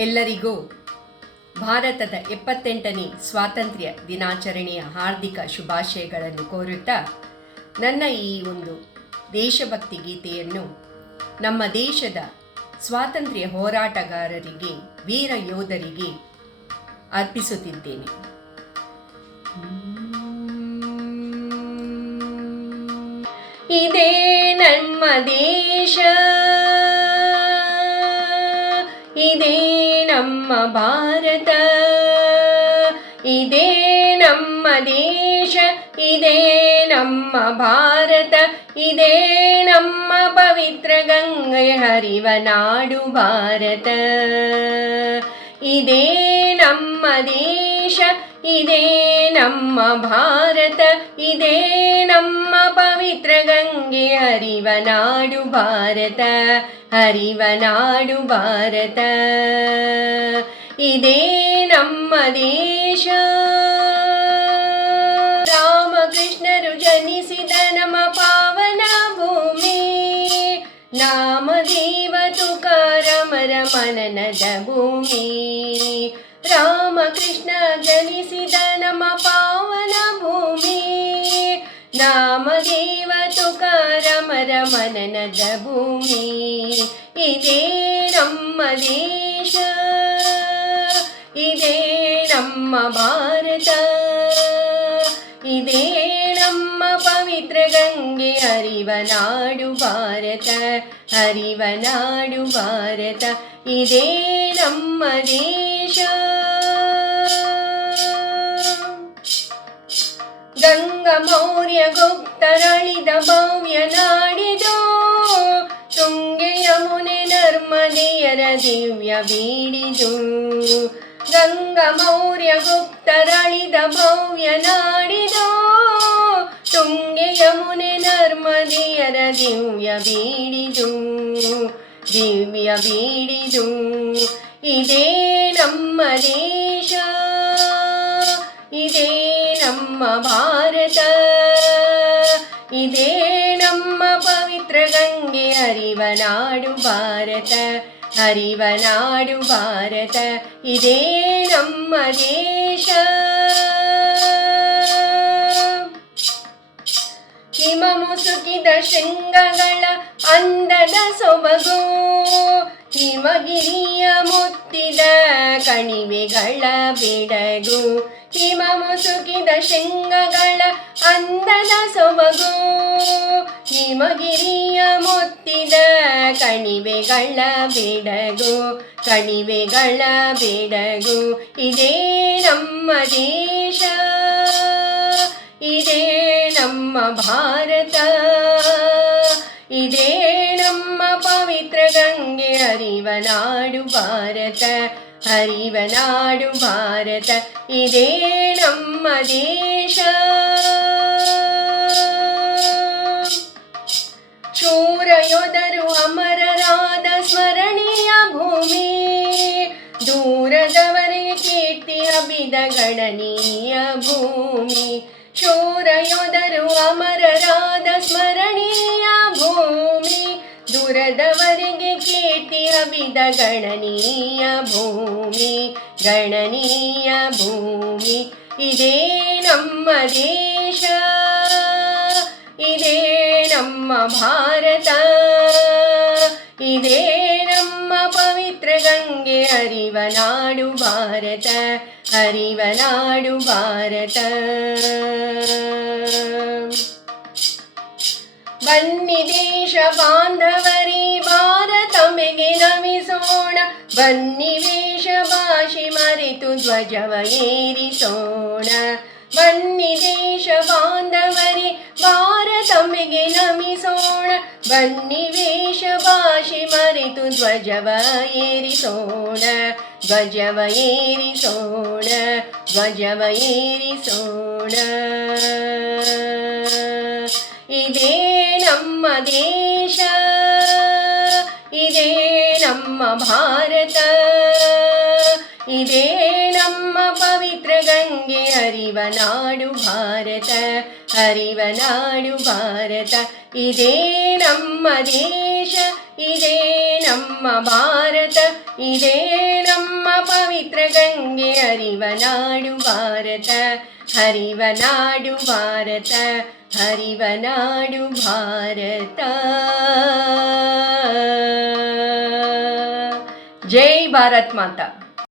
ಎಲ್ಲರಿಗೂ ಭಾರತದ ಎಪ್ಪತ್ತೆಂಟನೇ ಸ್ವಾತಂತ್ರ್ಯ ದಿನಾಚರಣೆಯ ಹಾರ್ದಿಕ ಶುಭಾಶಯಗಳನ್ನು ಕೋರುತ್ತಾ ನನ್ನ ಈ ಒಂದು ದೇಶಭಕ್ತಿ ಗೀತೆಯನ್ನು ನಮ್ಮ ದೇಶದ ಸ್ವಾತಂತ್ರ್ಯ ಹೋರಾಟಗಾರರಿಗೆ, ವೀರ ಯೋಧರಿಗೆ ಅರ್ಪಿಸುತ್ತಿದ್ದೇನೆ. ಇದೇ ನಮ್ಮ ದೇಶ. ಇದೇ ನಮ್ಮ ಭಾರತ. ಇದೇ ನಮ್ಮ ದೇಶ, ಇದೇ ನಮ್ಮ ಭಾರತ. ಇದೇ ನಮ್ಮ ಪವಿತ್ರ ಗಂಗೆಯ ಹರಿವ ನಾಡು ಭಾರತ. ಇದೇ ನಮ್ಮ ದೇಶ ಇದೇ ನಮ್ಮ ಭಾರತ, ಇದೇ ನಮ್ಮ ಪವಿತ್ರ ಗಂಗೆ, ಹರಿವ ನಾಡು ಭಾರತ, ಹರಿವ ನಾಡು ಭಾರತ. ಇದೇ ನಮ್ಮ ದೇಶ. ರಾಮಕೃಷ್ಣರು ಜನಿಸಿದ ನಮ್ಮ ಪಾವನ ಭೂಮಿ. ನಾಮದೇವ ತುಕಾರಮರ ಮನನದ ಭೂಮಿ. ರಾಮಕೃಷ್ಣ ಜನಿಸಿದ ನಮ್ಮ ಪಾವನ ಭೂಮಿ. ನಾಮದೇವ ತುಕಾರಮರ ಮನನದ ಭೂಮಿ. ಇದೇ ನಮ್ಮ ದೇಶ, ಇದೇ ನಮ್ಮ ಭಾರತ. ಇದೇ ನಮ್ಮ ಪವಿತ್ರ ಗಂಗೆ, ಹರಿವ ನಾಡು ಭಾರತ, ಹರಿವ ನಾಡು ಭಾರತ. ಇದೇ ನಮ್ಮ ದೇಶ. ಮೌರ್ಯ ಗುಪ್ತರಳಿದ ಭವ್ಯ ನಾಡಿದು. ತುಂಗೆ ಯಮುನೆ ನರ್ಮದೆಯರ ದಿವ್ಯ ಬೀಡಿದು. ಗಂಗ ಮೌರ್ಯ ಗುಪ್ತರಳಿದ ಭವ್ಯ ನಾಡಿದು. ತುಂಗೆ ಯಮುನೆ ನರ್ಮದೆಯರ ದಿವ್ಯ ಬೀಡಿದು. ದಿವ್ಯ ಬೀಡಿದು. ಇದೇ ನಮ್ಮ ದೇಶ, ಇದೇ ನಮ್ಮ ಭಾರತ. ಹರಿವ ನಾಡು ಭಾರತ ಹರಿವ ನಾಡು ಭಾರತ ಇದೇ ನಮ್ಮ ದೇಶ ಹಿಮ ಮುಸುಕಿದ ಶೃಂಗಗಳ ಅಂದದ ಸೊಬಗು. ಹಿಮಗಿರಿಯ ಮುತ್ತಿದ ಕಣಿವೆಗಳ ಬೆಡಗು. ಹಿಮ ಮುಸುಕಿದ ಶೃಂಗಗಳ ಅಂದದ ಸೊಬಗು. ಹಿಮಗಿರಿಯ ಮುತ್ತಿದ ಕಣಿವೆಗಳ ಬೆಡಗು. ಕಣಿವೆಗಳ ಬೆಡಗು. ಇದೇ ನಮ್ಮ ದೇಶ. ಇದೇ ನಮ್ಮ ಭಾರತ, ಇದೇ ನಮ್ಮ ಪವಿತ್ರ ಗಂಗೆ, ಹರಿವ ಭಾರತ, ಹರಿವ ನಾಡು ಭಾರತ, ಇದೇ ನಮ್ಮ ದೇಶ. ಶೂರ ಯೋಧರು ಅಮರರಾದ ಸ್ಮರಣೀಯ ಭೂಮಿ ದೂರದವರೆಗೆ ಕೀರ್ತಿ ಹಬ್ಬಿದ ಗಣನೀಯ ಭೂಮಿ. ಶೂರ ಯೋಧರು ಅಮರರಾದ ಸ್ಮರಣೀಯ ಭೂಮಿ, ದೂರದವರೆಗೆ ಕೀರ್ತಿ ಹಬಿದ ಗಣನೀಯ ಭೂಮಿ ಗಣನೀಯ ಭೂಮಿ. ಇದೇ ನಮ್ಮ ದೇಶ, ಇದೇ ನಮ್ಮ ಭಾರತ, ಇದೇ ನಮ್ಮ ಪವಿತ್ರ ಗಂಗೆ ಹರಿವ ನಾಡು ಭಾರತ. ಹರಿವ ನಾಡು ಭಾರತ ಬನ್ನಿ ದೇಶ ಬಾಂಧವರಿ ಭಾರತ ಮೆಗೆ ನಮಿಸೋಣ ಬನ್ನಿ ವೇಷ ಭಾಷೆ ಮರೆತು ಧ್ವಜವ ಏರಿಸೋಣ ಬನ್ನಿ ದೇಶ ಬಾಂಧವರಿ ಭಾರತ ಮೆಗೆ ನಮಿಸೋಣ ಬನ್ನಿ ವೇಷ ಭಾಷೆ ಮರೆತು ಧ್ವಜವ ಏರಿಸೋಣ. ಧ್ವಜವ ಏರಿಸೋಣ. ಧ್ವಜವ ಏರಿಸೋಣ. ಇದೇ ನಮ್ಮ ದೇಶ. ಇದೇ ನಮ್ಮ ಭಾರತ. ನಮ್ಮ ಪವಿತ್ರ ಗಂಗೆ, ಹರಿವ ನಾಡು ಭಾರತ, ಹರಿವ ನಾಡು ಭಾರತ. ಇದೇ ನಮ್ಮ ದೇಶ, ಇದೇ ನಮ್ಮ ಭಾರತ, ಇದೇ ನಮ್ಮ ಪವಿತ್ರ ಗಂಗೆ, ಹರಿವ ನಾಡು ಭಾರತ. ಹರಿವ ನಾಡು ಭಾರತ, ಹರಿವ ನಾಡು ಭಾರತ. ಜೈ ಭಾರತ್ ಮಾತಾ.